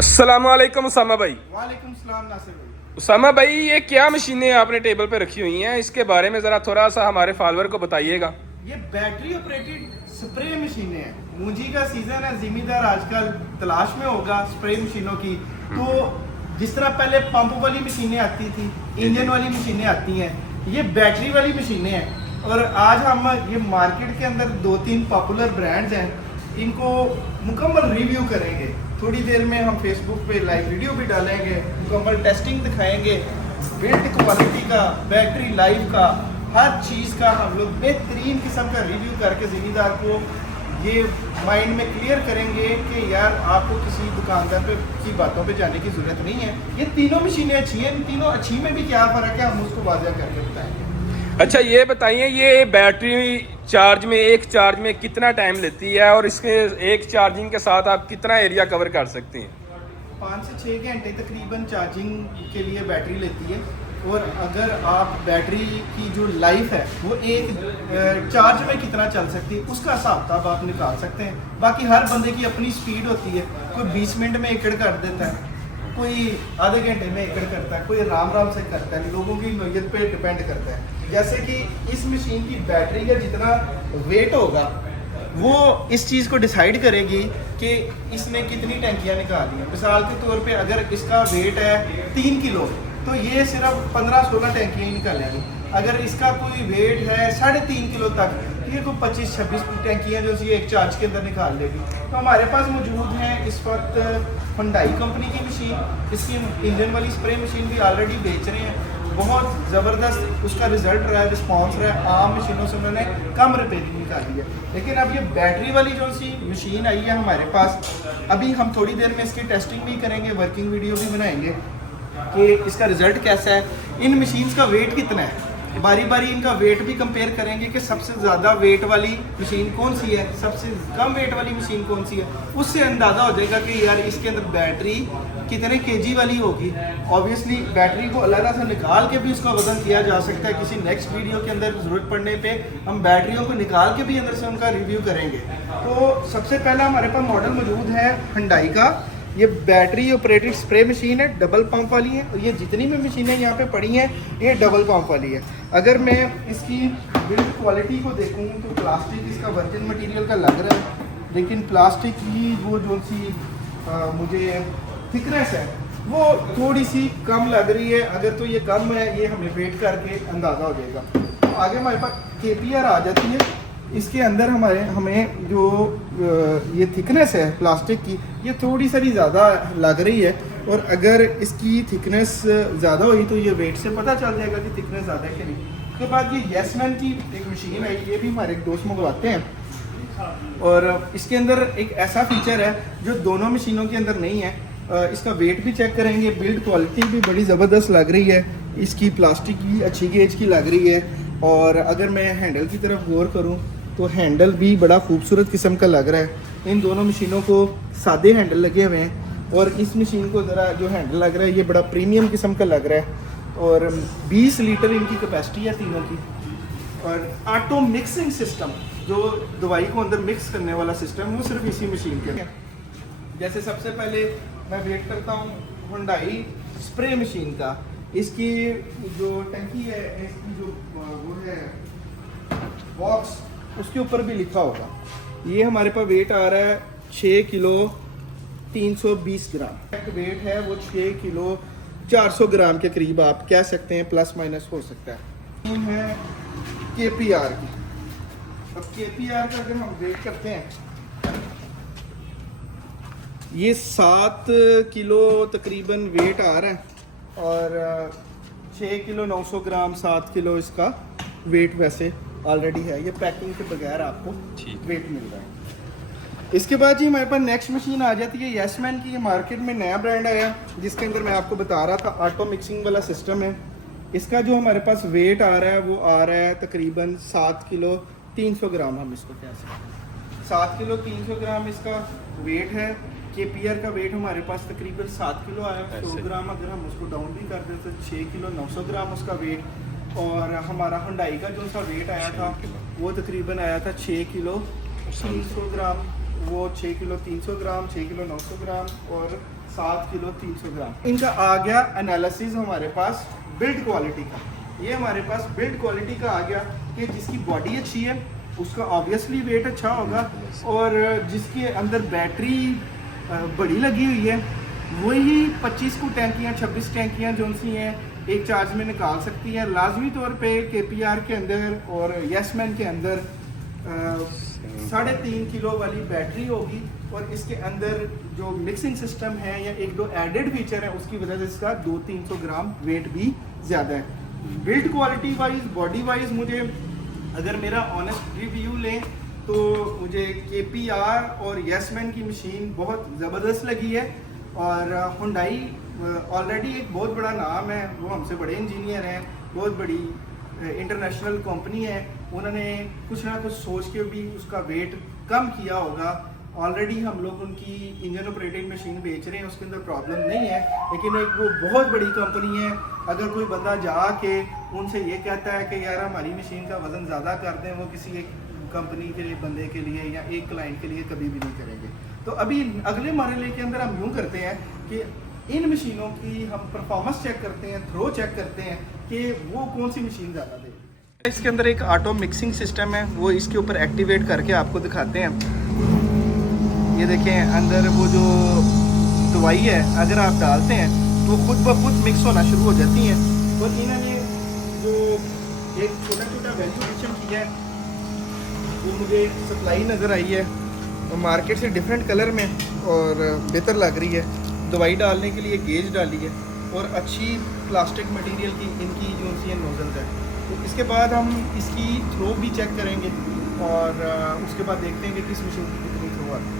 अस्सलामुअलैकुम उसामा भाई। वालेकुम सलाम नासिर भाई। उसामा भाई, ये क्या मशीनें आपने टेबल पे रखी हुई हैं, इसके बारे में ज़रा थोड़ा सा हमारे फॉलोअर को बताइएगा। ये बैटरी ऑपरेटेड स्प्रे मशीनें हैं। मूंजी का सीजन है, जिमीदार आजकल तलाश में होगा स्प्रे मशीनों की। तो जिस तरह पहले पंप वाली मशीनें आती थी, इंजन वाली मशीनें आती हैं, ये बैटरी वाली मशीनें हैं। और आज हम ये मार्केट के अंदर 2-3 पॉपुलर ब्रांड्स हैं, इनको मुकम्मल रिव्यू करेंगे। थोड़ी देर में हम फेसबुक पे लाइव वीडियो भी डालेंगे, मुकम्मल टेस्टिंग दिखाएंगे, बिल्ड क्वालिटी का, बैटरी लाइफ का, हर चीज़ का हम लोग बेहतरीन किस्म का रिव्यू करके ज़िम्मेदार को ये माइंड में क्लियर करेंगे कि यार आपको किसी दुकानदार पे की बातों पे जाने की ज़रूरत नहीं है। ये तीनों मशीनें अच्छी हैं, इन तीनों अच्छी में भी क्या फ़र्क है हम उसको वाज़ह करके बताएंगे। अच्छा, ये बताइए, ये बैटरी चार्ज में, एक चार्ज में कितना टाइम लेती है और इसके एक चार्जिंग के साथ आप कितना एरिया कवर कर सकते हैं? 5 से 6 घंटे तकरीबन चार्जिंग के लिए बैटरी लेती है। और अगर आप बैटरी की जो लाइफ है वो एक चार्ज में कितना चल सकती है उसका हिसाब किताब आप निकाल सकते हैं। बाकी हर बंदे की अपनी स्पीड होती है, कोई 20 मिनट में एकड़ कर देता है, कोई आधे घंटे में एकड़ करता है, कोई राम राम से करता है। लोगों की नोयत पे डिपेंड करता है। जैसे कि इस मशीन की बैटरी का जितना वेट होगा वो इस चीज़ को डिसाइड करेगी कि इसने कितनी टैंकियाँ निकाली हैं। मिसाल के तौर पे अगर इसका वेट है 3 किलो तो ये सिर्फ 15-16 टैंकियाँ ही निकालेंगी। अगर इसका कोई वेट है 3.5 किलो तक तो ये कोई 25-26 टैंकियाँ जो एक चार्ज के अंदर निकाल लेगी। तो हमारे पास मौजूद हैं इस वक्त हुंडई कंपनी की मशीन। इसकी इंजन वाली स्प्रे मशीन भी ऑलरेडी बेच रहे हैं, बहुत ज़बरदस्त उसका रिजल्ट रहा है, रिस्पॉन्स रहा है। आम मशीनों से उन्होंने कम रिपेयरिंग निकाली है। लेकिन अब ये बैटरी वाली जो सी मशीन आई है हमारे पास, अभी हम थोड़ी देर में इसकी टेस्टिंग भी करेंगे, वर्किंग वीडियो भी बनाएंगे कि इसका रिजल्ट कैसा है, इन मशीन्स का वेट कितना है। बारी बारी इनका वेट भी कंपेयर करेंगे कि सबसे ज़्यादा वेट वाली मशीन कौन सी है, सबसे कम वेट वाली मशीन कौन सी है। उससे अंदाज़ा हो जाएगा कि यार इसके अंदर बैटरी कितने केजी वाली होगी। ऑब्वियसली बैटरी को अलग से निकाल के भी उसका वजन किया जा सकता है। किसी नेक्स्ट वीडियो के अंदर ज़रूरत पड़ने पे हम बैटरियों को निकाल के भी अंदर से उनका रिव्यू करेंगे। तो सबसे पहला हमारे पास मॉडल मौजूद है हुंडई का। ये बैटरी ऑपरेटेड स्प्रे मशीन है, डबल पंप वाली है। और ये जितनी भी मशीनें यहाँ पे पड़ी हैं ये डबल पंप वाली है। अगर मैं इसकी बिल्ड क्वालिटी को देखूँ तो प्लास्टिक इसका वर्जिन मटेरियल का लग रहा है, लेकिन प्लास्टिक की वो जो सी मुझे थिकनेस है वो थोड़ी सी कम लग रही है। अगर तो ये कम है, ये हमें वेट करके अंदाज़ा हो जाएगा। तो आगे हमारे पास KPR आ जाती है। इसके अंदर हमें जो ये थिकनेस है प्लास्टिक की, ये थोड़ी सी ज़्यादा लग रही है। और अगर इसकी थिकनेस ज़्यादा हुई तो ये वेट से पता चल जाएगा कि थिकनेस ज़्यादा है कि नहीं। उसके बाद ये येसमैन की एक मशीन है, ये भी हमारे एक दोस्त मंगवाते हैं। और इसके अंदर एक ऐसा फीचर है जो दोनों मशीनों के अंदर नहीं है। इसका वेट भी चेक करेंगे, बिल्ड क्वालिटी भी बड़ी ज़बरदस्त लग रही है, इसकी प्लास्टिक भी अच्छी गेज की लग रही है। और अगर मैं हैंडल की तरफ गौर करूँ तो हैंडल भी बड़ा खूबसूरत किस्म का लग रहा है। इन दोनों मशीनों को सादे हैंडल लगे हुए हैं और इस मशीन को ज़रा जो हैंडल लग रहा है ये बड़ा प्रीमियम किस्म का लग रहा है। और 20 लीटर इनकी कैपेसिटी है तीनों की। और ऑटो मिक्सिंग सिस्टम, जो दवाई को अंदर मिक्स करने वाला सिस्टम, वो सिर्फ इसी मशीन के है। जैसे सबसे पहले मैं वेट करता हूँ हुंडई स्प्रे मशीन का। इसकी जो टंकी है, इसकी जो वो है बॉक्स, उसके ऊपर भी लिखा होगा। ये हमारे पास वेट आ रहा है 6 किलो 320 ग्राम वेट है, वो 6 किलो 400 ग्राम के करीब आप कह सकते हैं, प्लस माइनस हो सकता है। ये है KPR की। अब KPR का अगर हम वेट करते हैं, ये 7 किलो तकरीबन वेट आ रहा है और 6 किलो 900 ग्राम 7 किलो इसका वेट वैसे ऑलरेडी है। ये पैकिंग के बगैर आपको वेट मिल रहा है। इसके बाद जी हमारे पास नेक्स्ट मशीन आ जाती है येसमैन की। ये मार्केट में नया ब्रांड आया जिसके अंदर मैं आपको बता रहा था ऑटो मिक्सिंग वाला सिस्टम है। इसका जो हमारे पास वेट आ रहा है वो आ रहा है तकरीबन 7 किलो 300 ग्राम। हम इसको कह सकते हैं 7 किलो 300 ग्राम इसका वेट है। KPR का वेट हमारे पास तकरीबन 7 किलो आया। 100 ग्राम अगर हम उसको डाउन भी कर दें तो 6 किलो 900 ग्राम उसका वेट। और हमारा हुंडई का जो सा वेट आया था वो तकरीबन आया था 6 किलो 300 ग्राम वो 6 किलो 300 ग्राम, 6 किलो 900 ग्राम और 7 किलो 300 ग्राम। इनका आ गया एनालिसिस हमारे पास बिल्ड क्वालिटी का। ये हमारे पास बिल्ड क्वालिटी का आ गया कि जिसकी बॉडी अच्छी है उसका ऑब्वियसली वेट अच्छा होगा, और जिसके अंदर बैटरी बड़ी लगी हुई है वही 25 को टैंकियाँ 26 टैंकियाँ जो सी हैं एक चार्ज में निकाल सकती है। लाजमी तौर पे KPR के अंदर और येसमैन के अंदर 3.5 किलो वाली बैटरी होगी, और इसके अंदर जो मिक्सिंग सिस्टम है या एक दो एडेड फीचर है उसकी वजह से इसका 200-300 ग्राम वेट भी ज़्यादा है। Build quality wise, body wise मुझे अगर मेरा ऑनेस्ट रिव्यू लें तो मुझे KPR और येसमैन की मशीन बहुत ज़बरदस्त लगी है। और हुंडई ऑलरेडी एक बहुत बड़ा नाम है, वो हमसे बड़े इंजीनियर हैं, बहुत बड़ी इंटरनेशनल कंपनी है, उन्होंने कुछ ना कुछ सोच के भी उसका वेट कम किया होगा। ऑलरेडी हम लोग उनकी इंजन ऑपरेटेड मशीन बेच रहे हैं, उसके अंदर प्रॉब्लम नहीं है, लेकिन एक वो बहुत बड़ी कंपनी है। अगर कोई बंदा जाके उनसे ये कहता है कि यार हमारी मशीन का वज़न ज़्यादा कर दें, वो किसी एक कंपनी के लिए, बंदे के लिए या एक क्लाइंट के लिए कभी भी नहीं करेंगे। तो अभी अगले मरहले के अंदर हम यूँ करते हैं कि इन मशीनों की हम परफॉर्मेंस चेक करते हैं, थ्रो चेक करते हैं कि वो कौन सी मशीन ज़्यादा दे। इसके अंदर एक ऑटो मिक्सिंग सिस्टम है, वो इसके ऊपर एक्टिवेट करके आपको दिखाते हैं। ये देखें अंदर वो जो दवाई है अगर आप डालते हैं तो खुद ब खुद मिक्स होना शुरू हो जाती हैं। और इन्होंने जो एक छोटा छोटा वैल्यू एडिशन किया है वो मुझे सप्लाई नज़र आई है और मार्केट से डिफरेंट कलर में और बेहतर लग रही है। दवाई डालने के लिए गेज डाली है और अच्छी प्लास्टिक मटेरियल की इनकी जो सी नोजल्स है। तो इसके बाद हम इसकी थ्रो भी चेक करेंगे और उसके बाद देखते हैं कि किस मशीन की कितनी थ्रो आती है।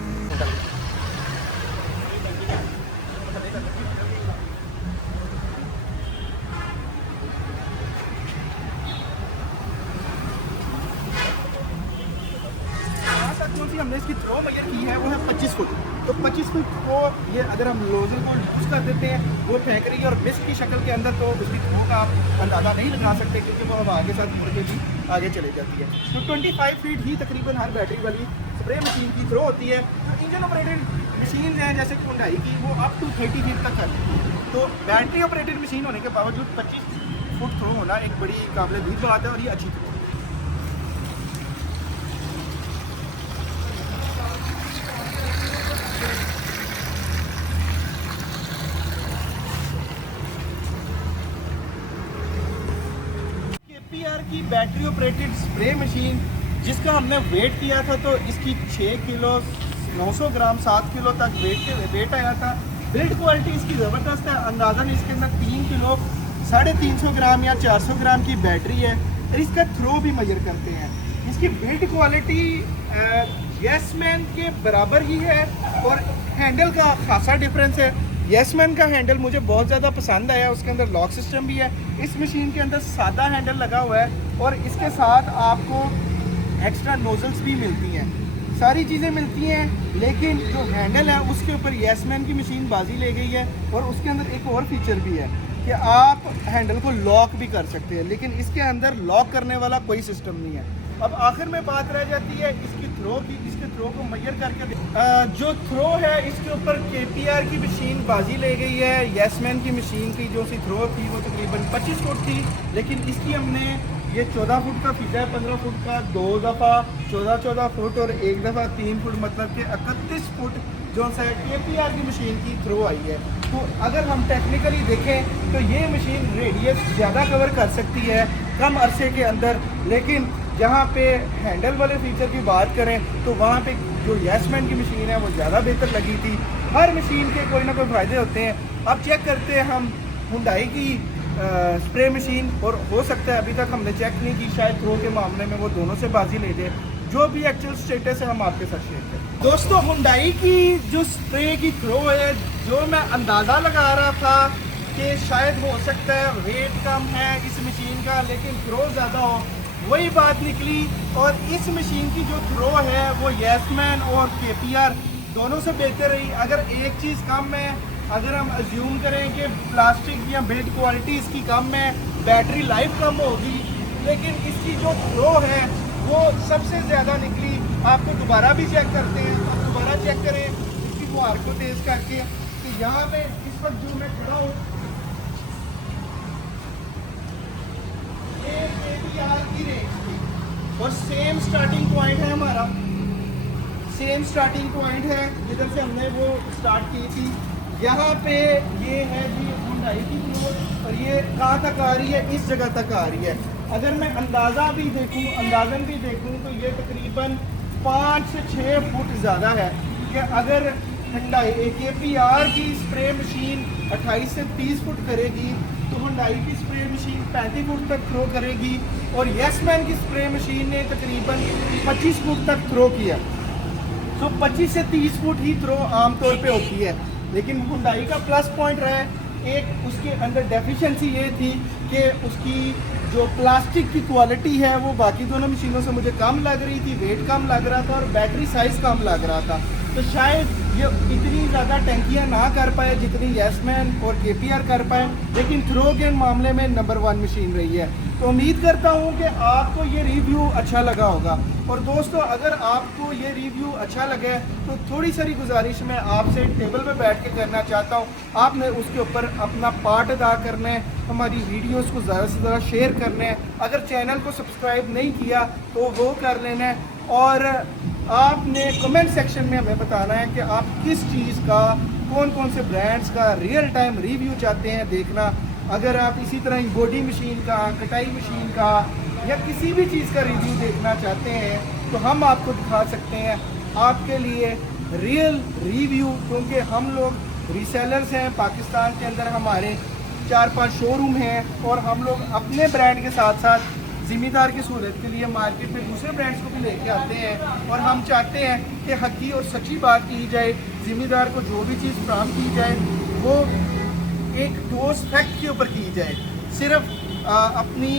हमने इसकी थ्रो मेजर की है वो है 25 फुट। तो 25 फुट को ये अगर हम नोजल को यूज़ कर देते हैं वो फेंक रही है और मिस्ट की शक्ल के अंदर, तो उसकी थ्रो का आप अंदाज़ा नहीं लगा सकते क्योंकि वो अब आगे साथ मुड़ के भी आगे चली जाती है। तो 25 फीट ही तकरीबन हर बैटरी वाली स्प्रे मशीन की थ्रो होती है। तो इंजन ऑपरेटेड मशीन हैं जैसे हुंडई की वो अप टू 30 फीट तक करती है। तो बैटरी ऑपरेटेड मशीन होने के बावजूद 25 फुट थ्रो होना एक बड़ी काबिल बात है और ये अच्छी थ्रो है। KPR की बैटरी ऑपरेटेड स्प्रे मशीन जिसका हमने वेट किया था तो इसकी 6 किलो 900 ग्राम 7 किलो तक वेट आया था। बिल्ड क्वालिटी इसकी ज़बरदस्त है। अंदाज़न इसके अंदर 3 किलो 350 ग्राम या 400 ग्राम की बैटरी है। और इसका थ्रो भी मेजर करते हैं। इसकी बिल्ड क्वालिटी येसमैन के बराबर ही है और हैंडल का खासा डिफरेंस है। येसमैन का हैंडल मुझे बहुत ज़्यादा पसंद आया, उसके अंदर लॉक सिस्टम भी है। इस मशीन के अंदर सादा हैंडल लगा हुआ है और इसके साथ आपको एक्स्ट्रा नोजल्स भी मिलती हैं, सारी चीज़ें मिलती हैं। लेकिन जो हैंडल है उसके ऊपर येसमैन की मशीन बाजी ले गई है और उसके अंदर एक और फीचर भी है कि आप हैंडल को लॉक भी कर सकते हैं, लेकिन इसके अंदर लॉक करने वाला कोई सिस्टम नहीं है। अब आखिर में बात रह जाती है इसकी थ्रो की। इसके थ्रो को मेजर करके जो थ्रो है इसके ऊपर KPR की मशीन बाजी ले गई है। येसमैन की मशीन की जो सी थ्रो थी वो तकरीबन 25 फुट थी, लेकिन इसकी हमने ये 14 फुट का फीता है, 15 फुट का 2 दफ़ा 14 फुट और एक दफ़ा 3 फुट, मतलब कि 31 फुट जो सा KPR की मशीन की थ्रो आई है। तो अगर हम टेक्निकली देखें तो ये मशीन रेडियस ज़्यादा कवर कर सकती है कम अरसे के अंदर, लेकिन जहाँ पे हैंडल वाले फीचर की बात करें तो वहाँ पे जो येसमैन की मशीन है वो ज़्यादा बेहतर लगी थी। हर मशीन के कोई ना कोई फ़ायदे होते हैं। अब चेक करते हैं हम हुंडई की स्प्रे मशीन, और हो सकता है अभी तक हमने चेक नहीं की, शायद थ्रो के मामले में वो दोनों से बाजी ले जाए। जो भी एक्चुअल स्टेटस है हम आपके साथ शेयर करें। दोस्तों हुंडई की जो स्प्रे की थ्रो है, जो मैं अंदाज़ा लगा रहा था कि शायद हो सकता है वेट कम है इस मशीन का लेकिन थ्रो ज़्यादा हो, वही बात निकली। और इस मशीन की जो थ्रो है वो येसमैन और KPR दोनों से बेहतर रही। अगर एक चीज़ कम है, अगर हम अज्यूम करें कि प्लास्टिक या बिल्ड क्वालिटी इसकी कम है, बैटरी लाइफ कम होगी, लेकिन इसकी जो थ्रो है वो सबसे ज़्यादा निकली। आपको दोबारा भी चेक करते हैं। चेक करें इसकी फुहार को तेज करके कि यहाँ पे इस वक्त जो मैं खड़ा हूँ ये KPR की रेंज थी और सेम स्टार्टिंग पॉइंट है हमारा, सेम स्टार्टिंग पॉइंट है जिधर से हमने वो स्टार्ट की थी। यहाँ पे ये है जी हुंडई की फ्लोर और ये कहाँ तक आ रही है, इस जगह तक आ रही है। अगर मैं अंदाज़ा भी देखूँ, अंदाज़न भी देखूँ तो ये तकरीबन 5 से 6 फुट ज़्यादा है कि अगर हुंडई KPR की स्प्रे मशीन 28 से 30 फुट करेगी तो हुंडई की स्प्रे मशीन 35 फुट तक थ्रो करेगी और येसमैन की स्प्रे मशीन ने तकरीबन 25 फुट तक थ्रो किया। तो 25 से 30 फुट ही थ्रो आमतौर पे होती है, लेकिन हुंडई का प्लस पॉइंट रहा है एक उसके अंदर डेफिशिएंसी ये थी कि उसकी जो प्लास्टिक की क्वालिटी है वो बाकी दोनों मशीनों से मुझे कम लग रही थी, वेट कम लग रहा था और बैटरी साइज़ कम लग रहा था। तो शायद ये इतनी ज़्यादा टंकियाँ ना कर पाए जितनी येसमैन और KPR कर पाए, लेकिन थ्रो के मामले में नंबर 1 मशीन रही है। तो उम्मीद करता हूँ कि आपको ये रिव्यू अच्छा लगा होगा। और दोस्तों अगर आपको ये रिव्यू अच्छा लगे तो थोड़ी सारी गुजारिश मैं आपसे टेबल पे बैठ के करना चाहता हूँ, आपने उसके ऊपर अपना पार्ट अदा करना है, हमारी वीडियोस को ज़्यादा से ज़्यादा शेयर करना है। अगर चैनल को सब्सक्राइब नहीं किया तो वो कर लेना है और आपने कमेंट सेक्शन में हमें बताना है कि आप किस चीज़ का, कौन कौन से ब्रांड्स का रियल टाइम रिव्यू चाहते हैं देखना। अगर आप इसी तरह बॉडी मशीन का, कटाई मशीन का या किसी भी चीज़ का रिव्यू देखना चाहते हैं तो हम आपको दिखा सकते हैं आपके लिए रियल रिव्यू, क्योंकि हम लोग रीसेलर्स हैं। पाकिस्तान के अंदर हमारे 4-5 शोरूम हैं और हम लोग अपने ब्रांड के साथ साथ ज़िम्मेदार की सहूलत के लिए मार्केट में दूसरे ब्रांड्स को भी लेके आते हैं और हम चाहते हैं कि हक़ी और सच्ची बात की जाए। ज़िम्मेदार को जो भी चीज़ फराहम की जाए वो एक ठोस फैक्ट के ऊपर की जाए, सिर्फ अपनी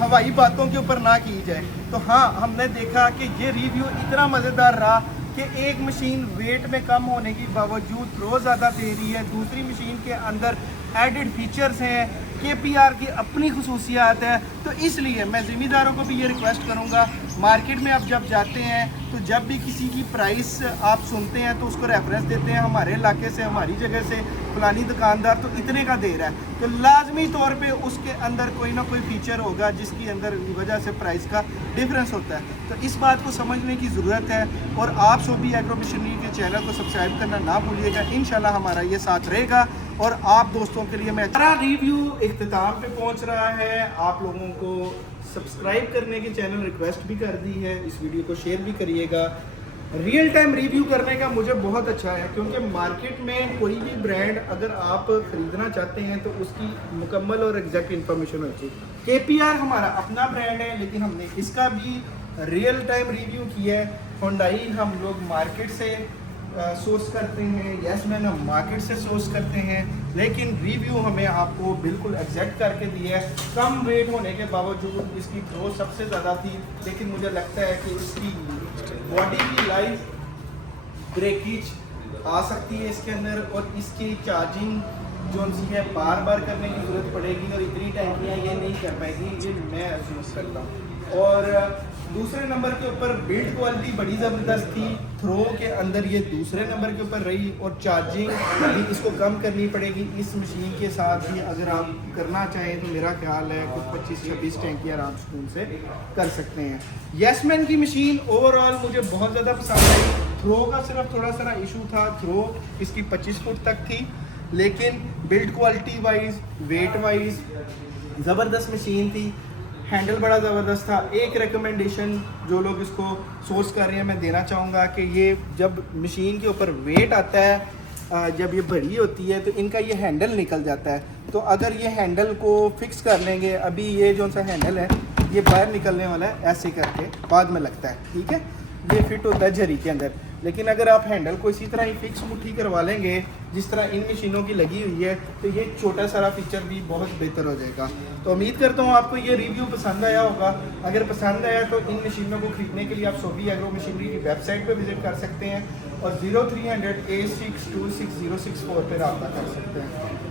हवाई बातों के ऊपर ना की जाए। तो हाँ, हमने देखा कि ये रिव्यू इतना मज़ेदार रहा कि एक मशीन वेट में कम होने के बावजूद थ्रो ज़्यादा दे रही है, दूसरी मशीन के अंदर एडिड फीचर्स हैं, KPR की अपनी खसूसियात है। तो इसलिए मैं ज़िम्मेदारों को भी ये रिक्वेस्ट करूँगा, मार्केट में आप जब जाते हैं तो जब भी किसी की प्राइस आप सुनते हैं तो उसको रेफरेंस देते हैं हमारे इलाके से, हमारी जगह से, फलानी दुकानदार तो इतने का दे रहा है, तो लाजमी तौर पे उसके अंदर कोई ना कोई फीचर होगा जिसकी अंदर वजह से प्राइस का डिफरेंस होता है। तो इस बात को समझने की ज़रूरत है और आप सोबी एग्रो मशीनरी के चैनल को सब्सक्राइब करना ना भूलिएगा। इंशाल्लाह हमारा ये साथ रहेगा और आप दोस्तों के लिए मैं हमारा रिव्यू इख्तिताम पे पहुंच रहा है। आप लोगों को सब्सक्राइब करने की चैनल रिक्वेस्ट भी कर दी है, इस वीडियो को शेयर भी करिएगा। रियल टाइम रिव्यू करने का मुझे बहुत अच्छा है, क्योंकि मार्केट में कोई भी ब्रांड अगर आप ख़रीदना चाहते हैं तो उसकी मुकम्मल और एग्जैक्ट इन्फॉर्मेशन होनी चाहिए। KPR हमारा अपना ब्रांड है, लेकिन हमने इसका भी रियल टाइम रिव्यू किया है। हुंडई हम लोग मार्केट से सोर्स करते हैं, येसमैन हम मार्केट से सोर्स करते हैं, लेकिन रिव्यू हमें आपको बिल्कुल एग्जैक्ट करके दिया है। कम वेट होने के बावजूद इसकी ग्रोथ सबसे ज़्यादा थी, लेकिन मुझे लगता है कि इसकी बॉडी की लाइफ ब्रेकेज आ सकती है इसके अंदर और इसकी चार्जिंग जो है बार बार करने की ज़रूरत पड़ेगी और इतनी टैंकियाँ ये नहीं कर पाएगी, ये मैं महसूस करता हूँ। और दूसरे नंबर के ऊपर बिल्ड क्वालिटी बड़ी ज़बरदस्त थी, थ्रो के अंदर ये दूसरे नंबर के ऊपर रही और चार्जिंग भी इसको कम करनी पड़ेगी इस मशीन के साथ भी। अगर आप करना चाहें तो मेरा ख्याल है कि 25-26 टैंकियाँ आप सुकून से कर सकते हैं। येसमैन की मशीन ओवरऑल मुझे बहुत ज़्यादा पसंद आई। थ्रो का सिर्फ थोड़ा सा इशू था, थ्रो इसकी 25 फुट तक थी, लेकिन build quality wise, wait wise ज़बरदस्त मशीन थी। हैंडल बड़ा ज़बरदस्त था। एक रिकमेंडेशन जो लोग इसको सोर्स कर रहे हैं मैं देना चाहूँगा कि ये जब मशीन के ऊपर वेट आता है, जब ये बड़ी होती है तो इनका ये हैंडल निकल जाता है। तो अगर ये हैंडल को फिक्स कर लेंगे, अभी ये जो सा हैंडल है ये बाहर निकलने वाला है, ऐसे करके बाद में लगता है, ठीक है, ये फिट होता है झरी के अंदर। लेकिन अगर आप हैंडल को इसी तरह ही फिक्स मुट्ठी करवा लेंगे जिस तरह इन मशीनों की लगी हुई है, तो ये छोटा सारा फीचर भी बहुत बेहतर हो जाएगा। तो उम्मीद करता हूँ आपको ये रिव्यू पसंद आया होगा। अगर पसंद आया तो इन मशीनों को खरीदने के लिए आप सोबी एग्रो मशीनरी की वेबसाइट पर विजिट कर सकते हैं और 0300 8626 064 पर रब्ता कर सकते हैं।